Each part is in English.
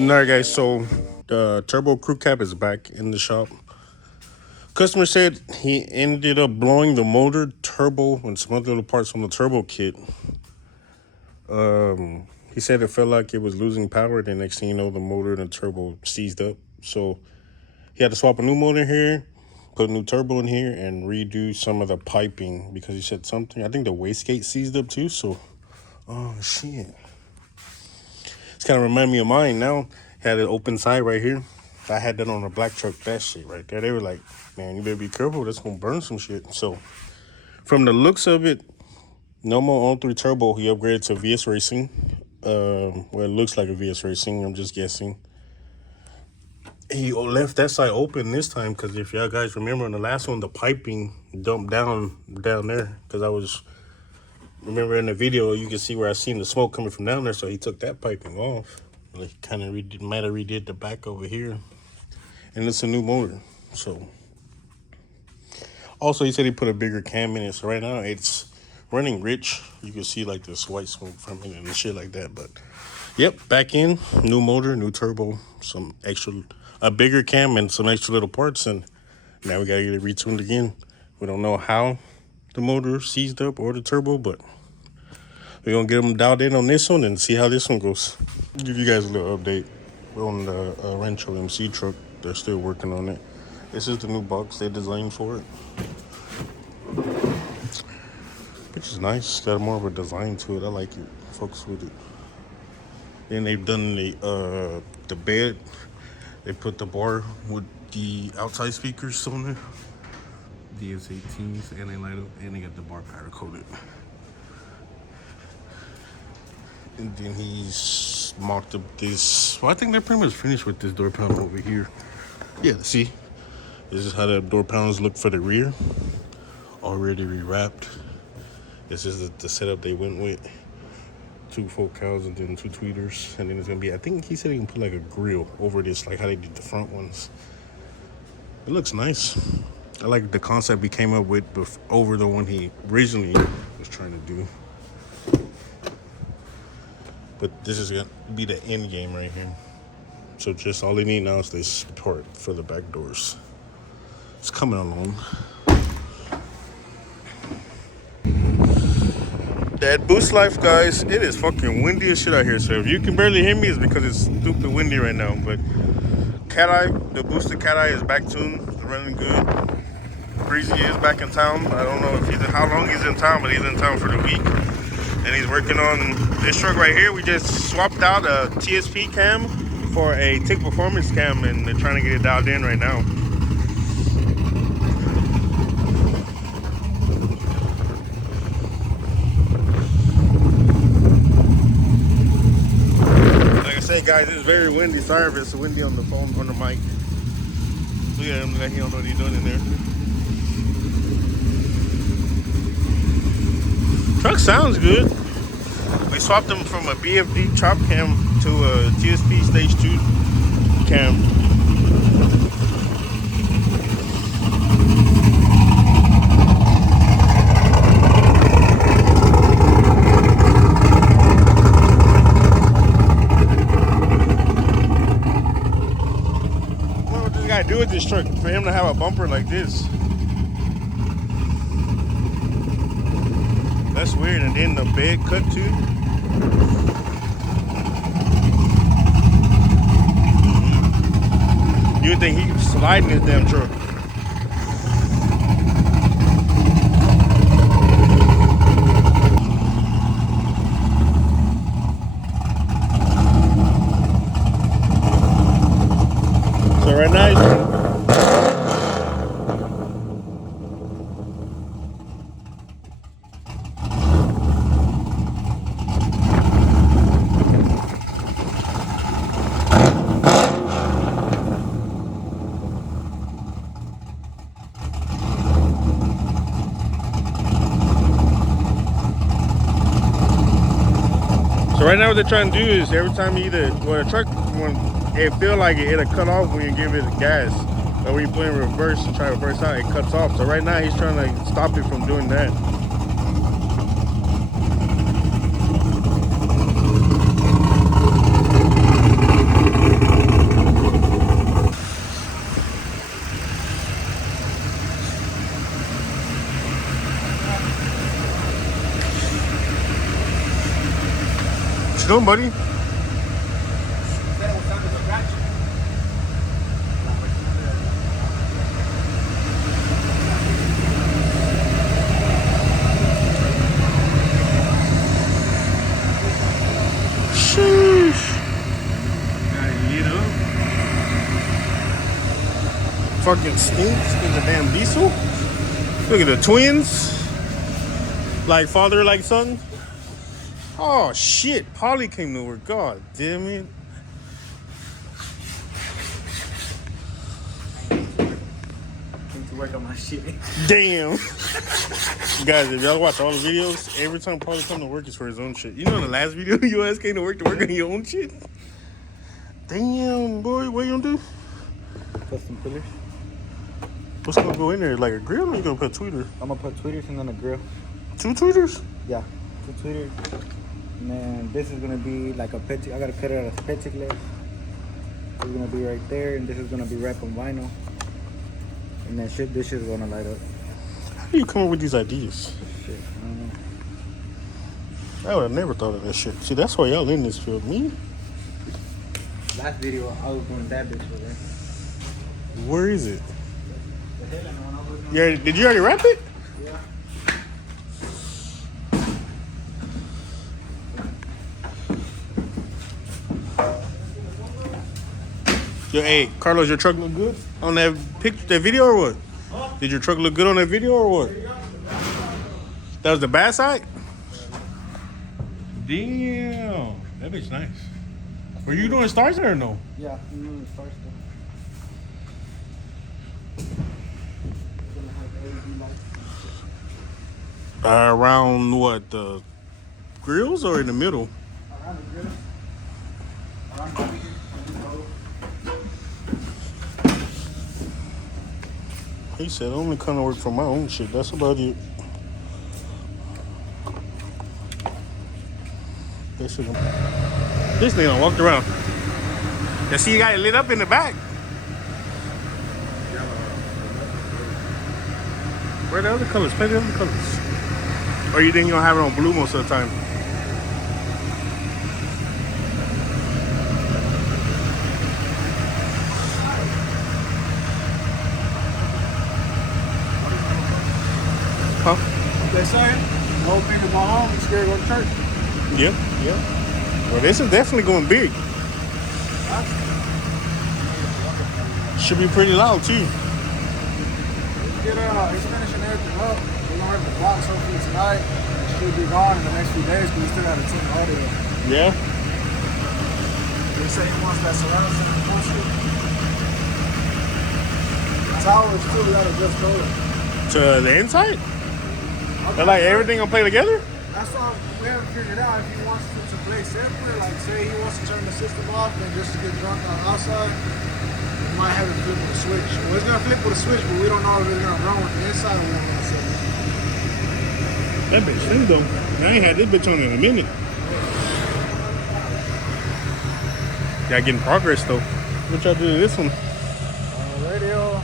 Alright guys, so the turbo crew cap is back in the shop. Customer said he ended up blowing the motor, turbo, and some other little parts from the turbo kit. He said it felt like it was losing power. The next thing you know, the motor and the turbo seized up. So he had to swap a new motor here, put a new turbo in here, and redo some of the piping because he said something. I think the wastegate seized up too. So, oh shit. It's kind of remind me of mine now. Had an open side right here. I had that on a black truck. That shit right there. They were like, man, you better be careful. That's going to burn some shit. So from the looks of it, no more on 3 turbo. He upgraded to VS Racing. Well, it looks like a VS Racing. I'm just guessing. He left that side open this time because if y'all guys remember on the last one, the piping dumped down there because I was... Remember in the video, you can see where I seen the smoke coming from down there, so he took that piping off. Like, kind of might have redid the back over here. And it's a new motor, so. Also, he said he put a bigger cam in it, so right now it's running rich. You can see like this white smoke from it and shit like that, but. Yep, back in, new motor, new turbo, a bigger cam and some extra little parts, and now we gotta get it retuned again. We don't know how the motor seized up or the turbo, but we're gonna get them dialed in on this one and see how this one goes. Give you guys a little update on the Rancho MC truck. They're still working on it. This is the new box they designed for it, which is nice. It's got more of a design to it. I like it. Folks with it. Then they've done the bed. They put the bar with the outside speakers on there. DS18s, and they light up, and they got the bar powder coated. And then he's mocked up this. Well, I think they're pretty much finished with this door panel over here. Yeah, see, this is how the door panels look for the rear. Already rewrapped. This is the setup they went with. 2 focals and then 2 tweeters, and then it's gonna be. I think he said he can put like a grill over this, like how they did the front ones. It looks nice. I like the concept he came up with over the one he originally was trying to do. But this is going to be the end game right here. So just all they need now is this part for the back doors. It's coming along. That boost life, guys, it is fucking windy as shit out here. So if you can barely hear me, it's because it's stupid windy right now. But Cat Eye, the boosted Cat Eye is back tuned, running good. Breezy is back in town. I don't know if how long he's in town, but he's in town for the week. And he's working on this truck right here. We just swapped out a TSP cam for a Tick Performance cam, and they're trying to get it dialed in right now. Like I said, guys, it's very windy. Sorry if it's windy on the phone, on the mic. Look at him, like he don't know what he's doing in there. Truck sounds good. We swapped them from a BFD chop cam to a TSP stage 2 cam. What does this guy do with this truck for him to have a bumper like this? That's weird. And then the bed cut too. You would think he's sliding his damn truck. So right now, right now what they're trying to do is every time you the truck, when it feel like it'll cut off when you give it gas. But when you put in reverse and try to reverse out, it cuts off. So right now he's trying to stop it from doing that. doing, buddy? Sheesh. Fucking stinks in the damn diesel. Look at the twins. Like father, like son. Oh shit, Polly came to work. God damn it. Came to work on my shit. Damn. Guys, if y'all watch all the videos, every time Polly come to work is for his own shit. You know in the last video, your ass came to work on your own shit? Damn, boy, what you gonna do? Put some pillars. What's gonna go in there? Like a grill or you gonna put tweeter? I'm gonna put tweeters and then a grill. 2 tweeters? Yeah, 2 tweeters. And then this is gonna be like a petty. I gotta cut it out of statikleo. This is gonna be right there, and this is gonna be wrapped on vinyl. And then this shit is gonna light up. How do you come up with these ideas? Shit, I don't know. I would have never thought of that shit. See, that's why y'all in this field. Me? Last video, I was doing that bitch with it. Where is it? Yeah, did you already wrap it? Yeah. Yo, hey, Carlos, your truck look good on that that video or what? Did your truck look good on that video or what? That was the bad side? Damn. That bitch nice. Were you doing stars there or no? Yeah, I'm doing stars there. Around what? The grills or in the middle? Around the grill. Around the grill. He said, I only come to work for my own shit. That's about it. This nigga walked around. You see, you got it lit up in the back. Where the other colors? Play the other colors. Or you think you're gonna have it on blue most of the time? Huh? They say, no people go home, you scared to go to church. Yeah, yeah. Well, this is definitely going big. Should be pretty loud too. Get it's finishing everything up. We're gonna rip the blocks hopefully tonight. It should be gone in the next few days, but we still gotta tune audio. Yeah. They say he wants that surround sound constant. The towers too, we gotta just go. To the inside? But like everything gonna play together? That's why we haven't figured out if he wants to play separate. Like say he wants to turn the system off and just get drunk on outside. We might have it flip with a switch. Well, it's gonna flip with a switch, but we don't know if it's gonna run with the inside or run with the outside. That bitch thing though. I ain't had this bitch on in a minute. Gotta get in progress though. What y'all do to this one? Radio,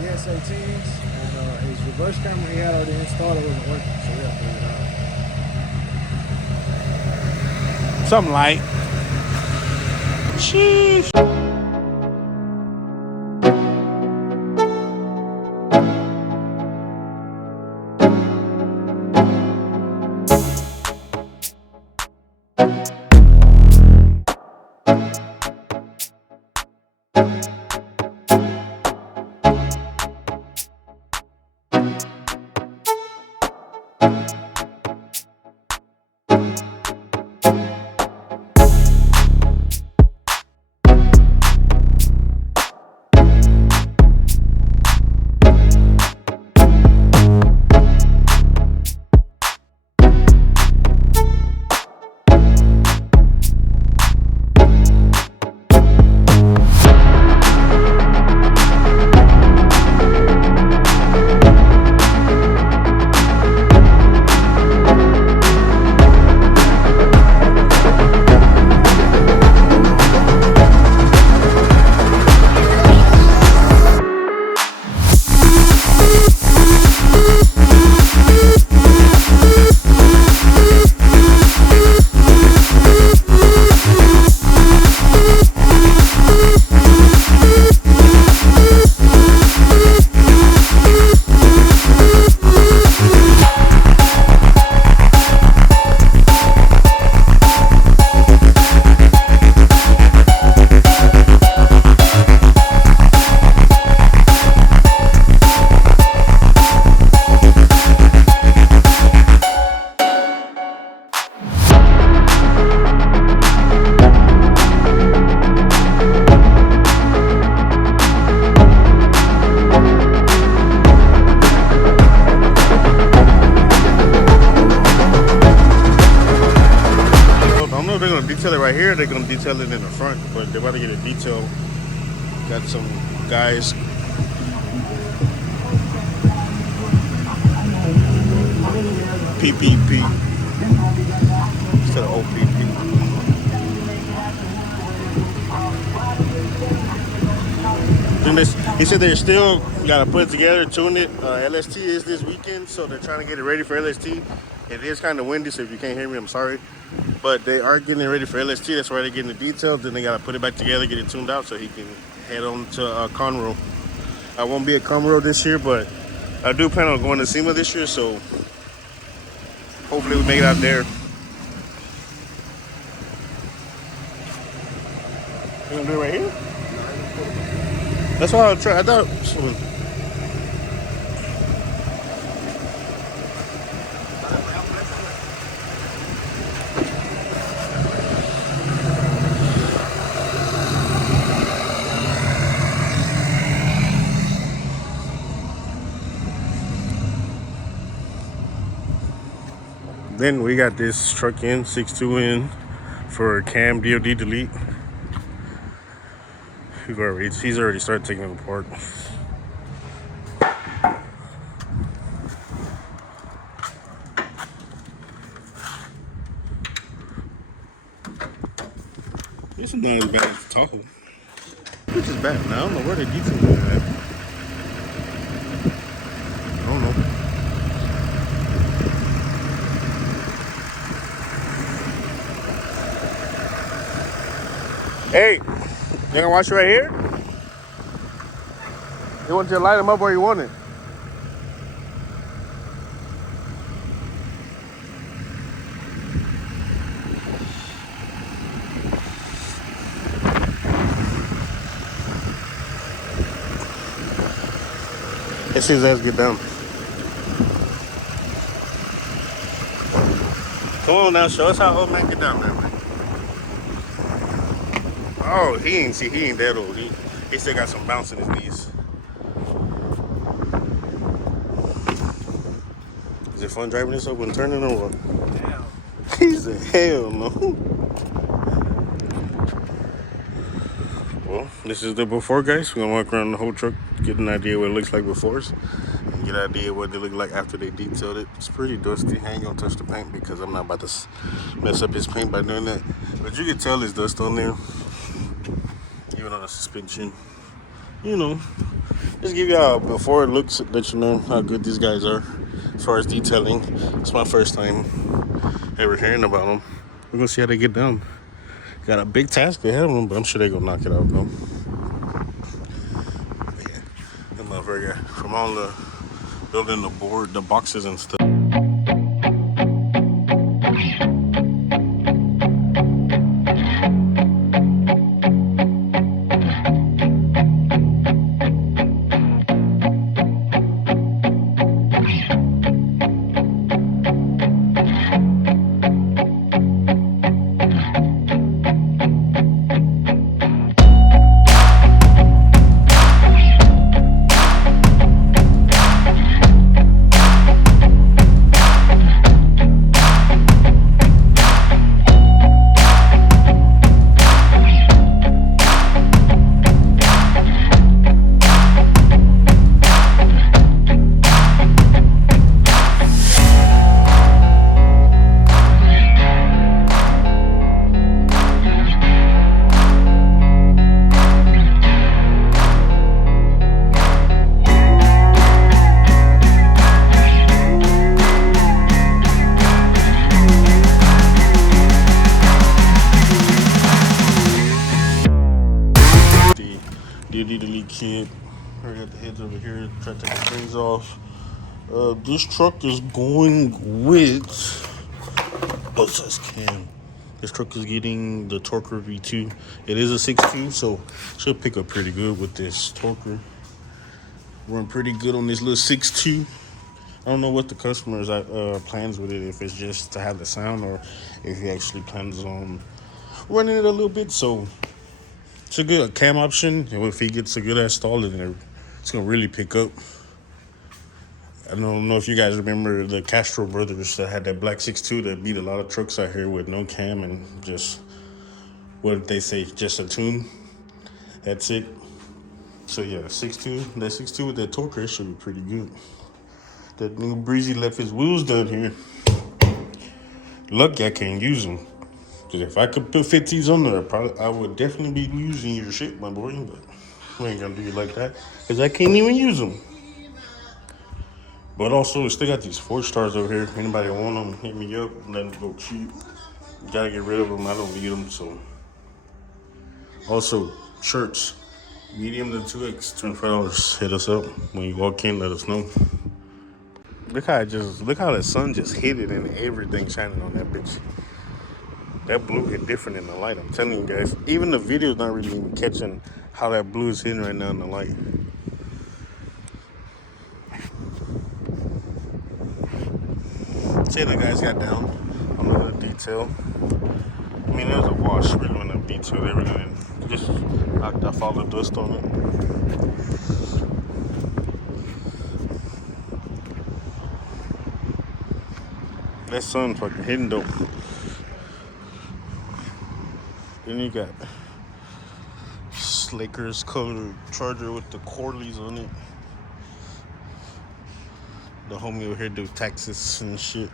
ES18s, and his reverse camera he had already installed. It wasn't working, so we have to figure it out. Something light. Sheesh. right here, they're gonna detail it in the front, but they're about to get a detail. Got some guys. PPP instead of OPP. He said they're still gotta put it together, tune it. LST is this weekend, so they're trying to get it ready for LST. It is kind of windy, so if you can't hear me, I'm sorry. But they are getting it ready for LST. That's why they're getting the detail. Then they gotta put it back together, get it tuned out, so he can head on to Conroe. I won't be at Conroe this year, but I do plan on going to Sema this year, so hopefully we make it out there. You gonna do it right here? That's why I tried. I thought. Then we got this truck in, 6.2 in for cam DOD delete. He's already started taking it apart. This is not as bad as Tahoe. Which is bad now. I don't know where the details are at. I don't know. Hey, you gonna watch it right here? You want to light them up where you want it? Let's see his ass get down. Come on now, show us how old man get down, man. Oh, he ain't that old. He still got some bounce in his knees. Is it fun driving this up and turning or what? Hell. He said, hell no. Well, this is the before, guys. We're gonna walk around the whole truck, get an idea what it looks like before, and get an idea what they look like after they detailed it. It's pretty dusty. I ain't gonna touch the paint because I'm not about to mess up his paint by doing that. But you can tell there's dust on there, even on the suspension. You know, just give y'all before it looks, let you know how good these guys are as far as detailing. It's my first time ever hearing about them. We're gonna see how they get down. Got a big task ahead of them, but I'm sure they're gonna knock it out though. But yeah, that motherfucker from all the building the board, the boxes and stuff. DOD delete kit. I got the heads over here. Try to take the strings off. This truck is going with Buzz's cam. This truck is getting the Torquer V2. It is a 6.2, so she'll pick up pretty good with this Torquer. Run pretty good on this little 6.2. I don't know what the customer's plans with it, if it's just to have the sound or if he actually plans on running it a little bit. So it's a good cam option. If he gets a good ass stall, then it's gonna really pick up. I don't know if you guys remember the Castro brothers that had that black 6.2 that beat a lot of trucks out here with no cam and just what they say, just a tune. That's it. So yeah, 6.2. That 6.2 with that torque should be pretty good. That new Breezy left his wheels down here. Lucky I can't use them. Cause if I could put 50s on there, I would definitely be using your shit, my boy. But we ain't gonna do it like that. Cause I can't even use them. But also, we still got these 4-stars over here. If anybody want them, hit me up. Let them go cheap. Gotta get rid of them. I don't need them, so. Also, shirts. Medium to 2X, $25. Hit us up. When you walk in, let us know. Look how the sun just hit it and everything shining on that bitch. That blue hit different in the light, I'm telling you guys. Even the video's not really even catching how that blue is hitting right now in the light. See, the guys got down on a little detail. I mean, there was a wash really on that detail. Everything just knocked off all the dust on it. That sun's fucking hitting though. Then you got Lakers colored charger with the Corleys on it. The homie over here do taxes and shit.